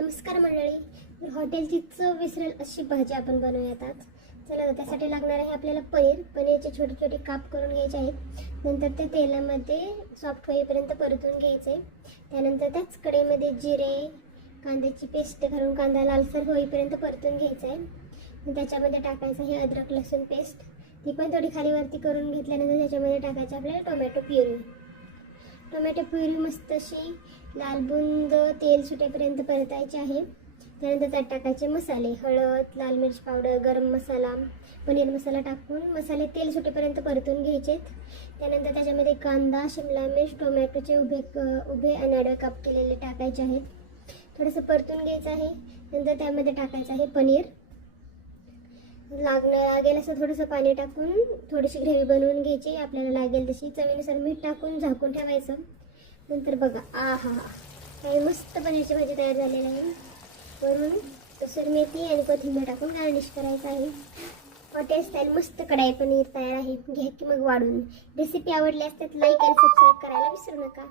नमस्कार मंडळी, हॉटेलची चव विसरेल अशी भाजी आपण बनवूयात आज. चला तर त्यासाठी लागणार आहे आपल्याला पनीरचे छोटे छोटे काप करून घ्यायचे आहेत. नंतर ते तेलामध्ये सॉफ्ट होईपर्यंत परतून घ्यायचे. त्यानंतर त्याच कढईमध्ये जिरे, कांद्याची पेस्ट घालून कांदा लालसर होईपर्यंत परतून घ्यायचा आहे. त्याच्यामध्ये टाकायचं आहे अद्रक लसूण पेस्ट, ती पण थोडी खालीवरती करून घेतल्यानंतर त्याच्यामध्ये टाकायचं आपल्याला टोमॅटो प्युरी मस्त अशी लालबुंद तेल सुटेपर्यंत परतायचे आहे. त्यानंतर त्यात टाकायचे मसाले, हळद, लाल मिर्च पावडर, गरम मसाला, पनीर मसाला टाकून मसाले तेल सुटेपर्यंत परतून घ्यायचेत. त्यानंतर त्याच्यामध्ये कांदा, शिमला मिर्च, टोमॅटोचे उभे आणि आडवे काप केलेले टाकायचे आहेत. थोडंसं परतून घ्यायचं आहे. नंतर त्यामध्ये टाकायचं आहे पनीर. लागेल असं थोडंसं पाणी टाकून थोडीशी ग्रेव्ही बनवून घ्यायची. आपल्याला लागेल तशी चवीनुसार मीठ टाकून झाकून ठेवायचं. नंतर बघा, काही मस्त पनीरची भाजी तयार झालेली आहे. वरून कसुरी मेथी आणि कोथिंबीर टाकून गार्निश करायचं आहे. हॉटेल स्टाईल मस्त कढाई पनीर तयार आहे. घ्या की मग वाढून. रेसिपी आवडली असतात लाईक आणि सबस्क्राईब करायला विसरू नका.